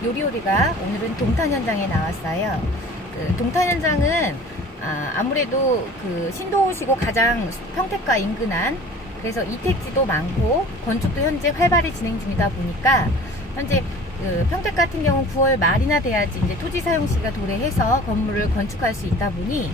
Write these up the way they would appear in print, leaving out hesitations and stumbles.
요리요리가 오늘은 동탄 현장에 나왔어요. 그 동탄 현장은 아무래도 그 신도시고 가장 평택과 인근한, 그래서 이택지도 많고 건축도 현재 활발히 진행 중이다 보니까 현재 그 평택 같은 경우는 9월 말이나 돼야지 이제 토지 사용 시기가 도래해서 건물을 건축할 수 있다 보니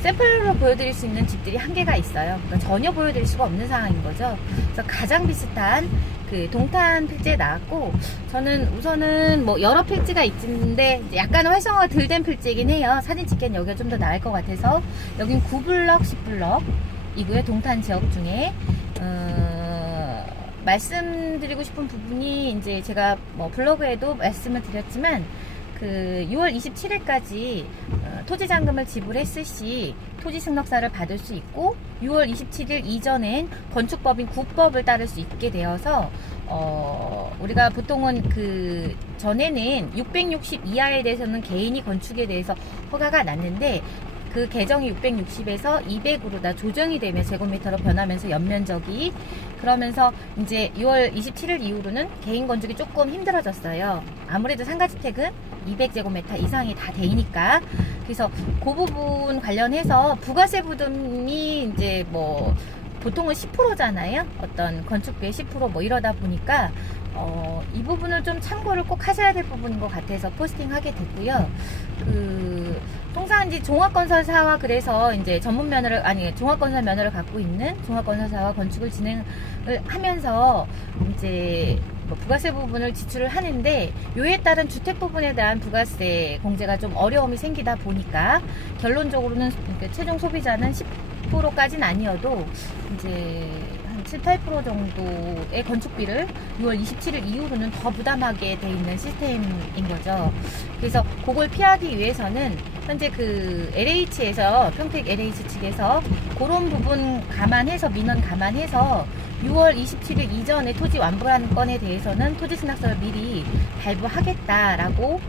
샘플로 보여드릴 수 있는 집들이 한계가 있어요. 그러니까 전혀 보여드릴 수가 없는 상황인 거죠. 그래서 가장 비슷한 그 동탄 필지에 나왔고, 저는 우선은 뭐 여러 필지가 있는데 약간 활성화가 덜 된 필지이긴 해요. 사진 찍기엔 여기가 좀 더 나을 것 같아서 여긴 9블럭, 10블럭 이구의 동탄 지역 중에 말씀드리고 싶은 부분이, 이제 제가 뭐 블로그에도 말씀을 드렸지만 그 6월 27일까지 토지잔금을 지불했을 시 토지 승낙사를 받을 수 있고, 6월 27일 이전엔 건축법인 국법을 따를 수 있게 되어서 우리가 보통은 그 전에는 660 이하에 대해서는 개인이 건축에 대해서 허가가 났는데, 그 개정이 660에서 200으로 다 조정이 되면 제곱미터로 변하면서 연면적이, 그러면서 이제 6월 27일 이후로는 개인 건축이 조금 힘들어졌어요. 아무래도 상가주택은 200제곱미터 이상이 다 되니까. 그래서 그 부분 관련해서 부가세 부담이 이제 뭐 보통은 10%잖아요. 어떤 건축비의 10% 뭐 이러다 보니까 이 부분을 좀 참고를 꼭 하셔야 될 부분인 것 같아서 포스팅하게 됐고요. 그 통상 이제 종합건설사와, 그래서 이제 전문 면허를, 아니 종합건설 면허를 갖고 있는 종합건설사와 건축을 진행을 하면서 이제 뭐 부가세 부분을 지출을 하는데, 요에 따른 주택 부분에 대한 부가세 공제가 좀 어려움이 생기다 보니까 결론적으로는 최종 소비자는 10%까지는 아니어도 이제 한 7, 8% 정도의 건축비를 6월 27일 이후로는 더 부담하게 돼 있는 시스템인 거죠. 그래서 그걸 피하기 위해서는 현재 그 LH에서, 평택 LH 측에서 그런 부분 감안해서, 민원 감안해서 6월 27일 이전에 토지 완불하는 건에 대해서는 토지 승낙서를 미리 발부하겠다라고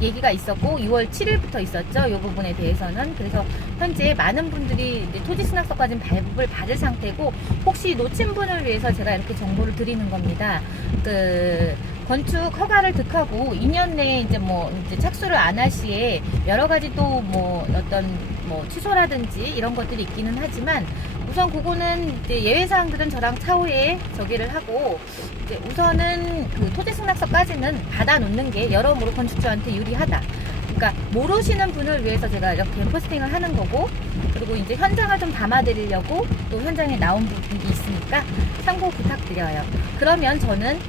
얘기가 있었고, 6월 7일부터 있었죠. 이 부분에 대해서는. 그래서 현재 많은 분들이 이제 토지 승낙서까지는 발부를 받을 상태고, 혹시 놓친 분을 위해서 제가 이렇게 정보를 드리는 겁니다. 그 건축 허가를 득하고 2년 내에 이제 뭐 이제 착수를 안 할 시에 여러 가지 또 뭐 어떤 뭐 취소라든지 이런 것들이 있기는 하지만, 우선 그거는 이제 예외사항들은 저랑 차후에 저기를 하고, 이제 우선은 그 토지 승낙서까지는 받아놓는 게 여러모로 건축주한테 유리하다. 그러니까 모르시는 분을 위해서 제가 이렇게 포스팅을 하는 거고, 그리고 이제 현장을 좀 담아드리려고 또 현장에 나온 부분이 있으니까 참고 부탁드려요. 그러면 저는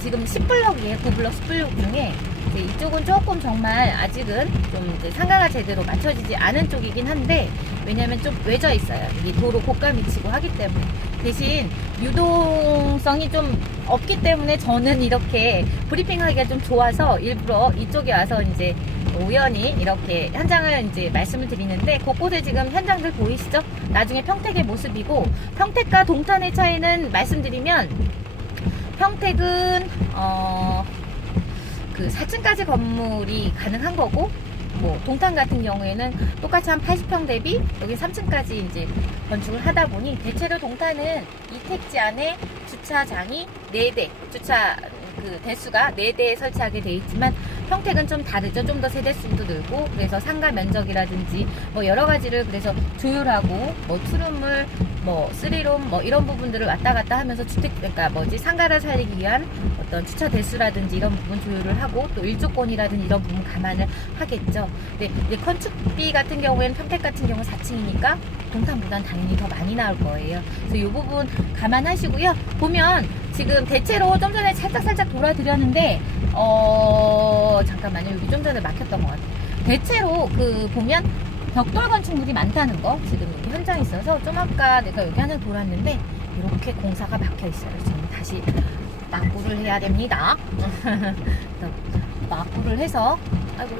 지금 10블럭이에요. 9블럭, 10블럭 중에 이제 이쪽은 조금 정말 아직은 좀 이제 상가가 제대로 맞춰지지 않은 쪽이긴 한데, 왜냐면 좀 외져 있어요. 이 도로 고가 미치고 하기 때문에. 대신 유동성이 좀 없기 때문에 저는 이렇게 브리핑하기가 좀 좋아서 일부러 이쪽에 와서 이제 우연히 이렇게 현장을 이제 말씀을 드리는데, 곳곳에 지금 현장들 보이시죠? 나중에 평택의 모습이고, 평택과 동탄의 차이는 말씀드리면, 평택은 그 4층까지 건물이 가능한 거고, 뭐 동탄 같은 경우에는 똑같이 한 80평 대비 여기 3층까지 이제 건축을 하다 보니, 대체로 동탄은 이택지 안에 주차장이 4대, 주차 그 대수가 4대에 설치하게 돼 있지만, 평택은 좀 다르죠. 좀 더 세대수도 늘고, 그래서 상가 면적이라든지 뭐 여러 가지를 그래서 조율하고, 뭐 투룸을 뭐 3룸 뭐 이런 부분들을 왔다 갔다 하면서 주택, 그러니까 뭐지, 상가를 살리기 위한 어떤 주차 대수라든지 이런 부분 조율을 하고, 또 일조권이라든지 이런 부분 감안을 하겠죠. 근데 이제 건축비 같은 경우에는 평택 같은 경우 4층이니까 동탄보다는 당연히 더 많이 나올 거예요. 그래서 이 부분 감안하시고요. 보면 지금 대체로 좀 전에 살짝 돌아드렸는데, 잠깐만요. 여기 좀 전에 막혔던 것 같아요. 대체로 그 보면 벽돌 건축물이 많다는 거, 지금 여기 현장에 있어서 좀 아까 내가 여기 하나 돌았는데 이렇게 공사가 막혀 있어요. 지금 다시 막구를 해야 됩니다. 막구를 해서, 아이고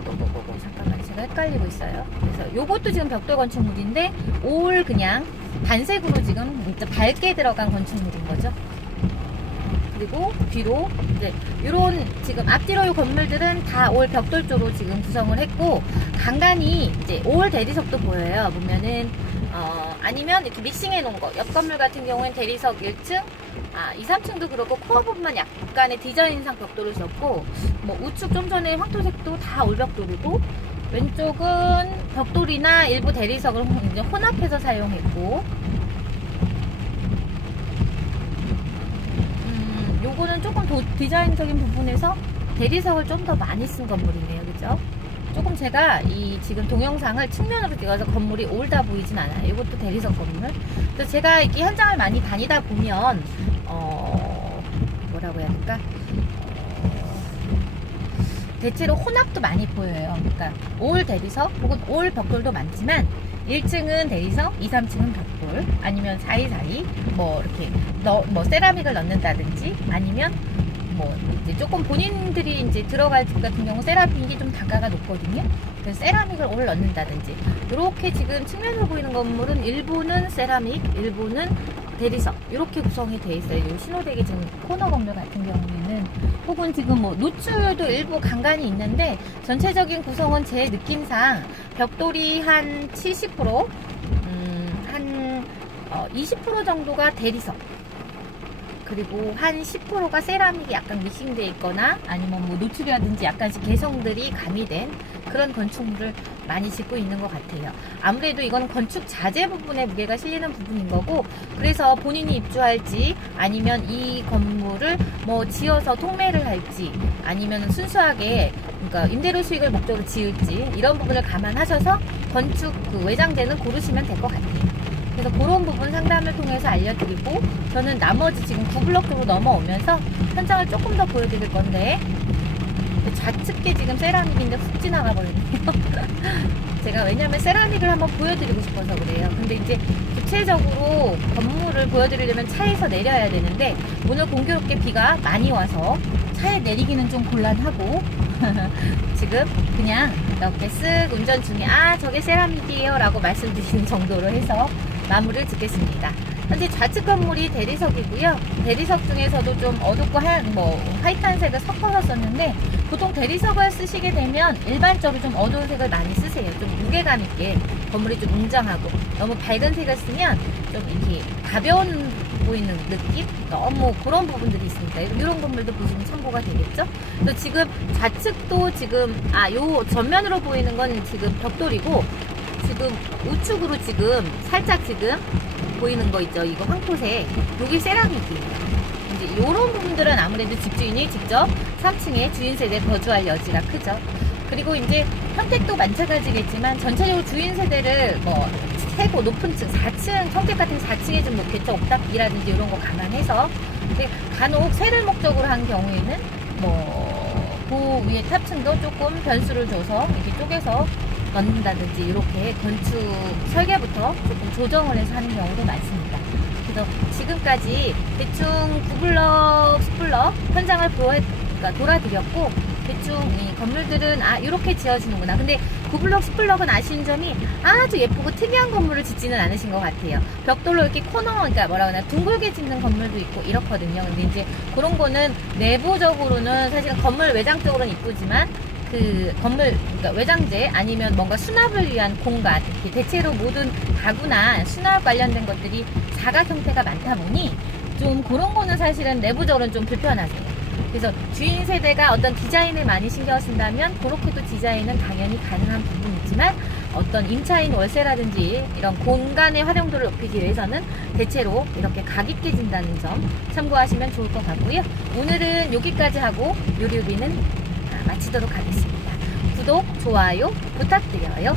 잠깐만, 제가 헷갈리고 있어요. 그래서 요것도 지금 벽돌 건축물인데 올 그냥 단색으로 지금 밝게 들어간 건축물인 거죠. 그리고 뒤로 이제 요런 지금 앞뒤로 요 건물들은 다 올 벽돌 쪽으로 지금 구성을 했고, 간간히 이제 올 대리석도 보여요. 보면은 아니면 이렇게 믹싱해 놓은 거, 옆 건물 같은 경우에는 대리석 1층, 2, 3층도 그렇고 코어 부분만 약간의 디자인상 벽돌을 썼고, 뭐 우측 좀 전에 황토색도 다 올벽돌이고, 왼쪽은 벽돌이나 일부 대리석을 이제 혼합해서 사용했고, 요거는 조금 디자인적인 부분에서 대리석을 좀 더 많이 쓴 건물이네요. 그죠? 조금 제가 이 지금 동영상을 측면으로 찍어서 건물이 올다 보이진 않아요. 이것도 대리석 건물. 그래서 제가 이 현장을 많이 다니다 보면, 뭐라고 해야 될까? 대체로 혼합도 많이 보여요. 그러니까 올 대리석 혹은 올 벽돌도 많지만 1층은 대리석, 2, 3층은 벽돌, 아니면 사이사이 뭐 이렇게 뭐 세라믹을 넣는다든지, 아니면 뭐 이제 조금 본인들이 이제 들어갈 집 같은 경우 세라믹이 좀 단가가 높거든요. 그래서 세라믹을 올 넣는다든지, 이렇게 지금 측면으로 보이는 건물은 일부는 세라믹, 일부는 대리석, 이렇게 구성이 되어 있어요. 이 신호대기 지금 코너 건물 같은 경우에는, 혹은 지금 뭐 노출도 일부 간간이 있는데, 전체적인 구성은 제 느낌상 벽돌이 한 70%, 한 20% 정도가 대리석, 그리고 한 10%가 세라믹이 약간 미싱되어 있거나, 아니면 뭐 노출이라든지 약간씩 개성들이 가미된 그런 건축물을 많이 짓고 있는 것 같아요. 아무래도 이건 건축 자재 부분에 무게가 실리는 부분인 거고, 그래서 본인이 입주할지, 아니면 이 건물을 뭐 지어서 통매를 할지, 아니면 순수하게 그러니까 임대료 수익을 목적으로 지을지, 이런 부분을 감안하셔서 건축 그 외장재는 고르시면 될 것 같아요. 그래서 그런 부분 상담을 통해서 알려드리고, 저는 나머지 지금 9블럭 쪽으로 넘어오면서 현장을 조금 더 보여드릴 건데, 좌측에 지금 세라믹인데 훅 지나가 버리네요. 제가 왜냐면 세라믹을 한번 보여드리고 싶어서 그래요. 근데 이제 구체적으로 건물을 보여드리려면 차에서 내려야 되는데, 오늘 공교롭게 비가 많이 와서 차에 내리기는 좀 곤란하고 지금 그냥 이렇게 쓱 운전 중에 저게 세라믹이에요 라고 말씀드리는 정도로 해서 마무리를 짓겠습니다. 현재 좌측 건물이 대리석이고요. 대리석 중에서도 좀 어둡고 하얀, 화이트한 색을 섞어서 썼는데, 보통 대리석을 쓰시게 되면 일반적으로 좀 어두운 색을 많이 쓰세요. 좀 무게감 있게, 건물이 좀 웅장하고, 너무 밝은 색을 쓰면 좀 이렇게 가벼운 보이는 느낌? 너무 그런 부분들이 있습니다. 이런 건물도 보시면 참고가 되겠죠? 그래서 지금 좌측도 지금, 요 전면으로 보이는 건 지금 벽돌이고, 지금 우측으로 지금 살짝 지금 보이는 거 있죠? 이거 황토색. 여기 세라믹이에요. 이제 이런 부분들은 아무래도 집주인이 직접 3층에 주인 세대에 거주할 여지가 크죠. 그리고 이제 평택도 마찬가지겠지만, 전체적으로 주인 세대를 최고 높은 층, 4층, 평택 같은 4층에 좀 놓겠죠. 옥탑이라든지 이런 거 감안해서. 근데 간혹 세를 목적으로 한 경우에는 그 위에 탑층도 조금 변수를 줘서 이렇게 쪼개서 넣는다든지, 이렇게 건축 설계부터 조금 조정을 해서 하는 경우도 많습니다. 그래서 지금까지 대충 9블럭, 10블럭 현장을 돌아드렸고, 대충 이 건물들은 이렇게 지어지는구나. 근데 9블럭, 10블럭은 아쉬운 점이 아주 예쁘고 특이한 건물을 짓지는 않으신 것 같아요. 벽돌로 이렇게 그러니까 둥글게 짓는 건물도 있고 이렇거든요. 근데 이제 그런 거는 내부적으로는 사실은 건물 외장적으로는 이쁘지만, 그 건물, 그러니까 외장재 아니면 뭔가 수납을 위한 공간, 대체로 모든 가구나 수납 관련된 것들이 사각 형태가 많다 보니 좀 그런 거는 사실은 내부적으로는 좀 불편하세요. 그래서 주인 세대가 어떤 디자인을 많이 신경 쓴다면 그렇게도 디자인은 당연히 가능한 부분이지만, 어떤 임차인 월세라든지 이런 공간의 활용도를 높이기 위해서는 대체로 이렇게 각 있게 진다는 점 참고하시면 좋을 것 같고요. 오늘은 여기까지 하고 요리요리는 마치도록 하겠습니다. 구독, 좋아요 부탁드려요.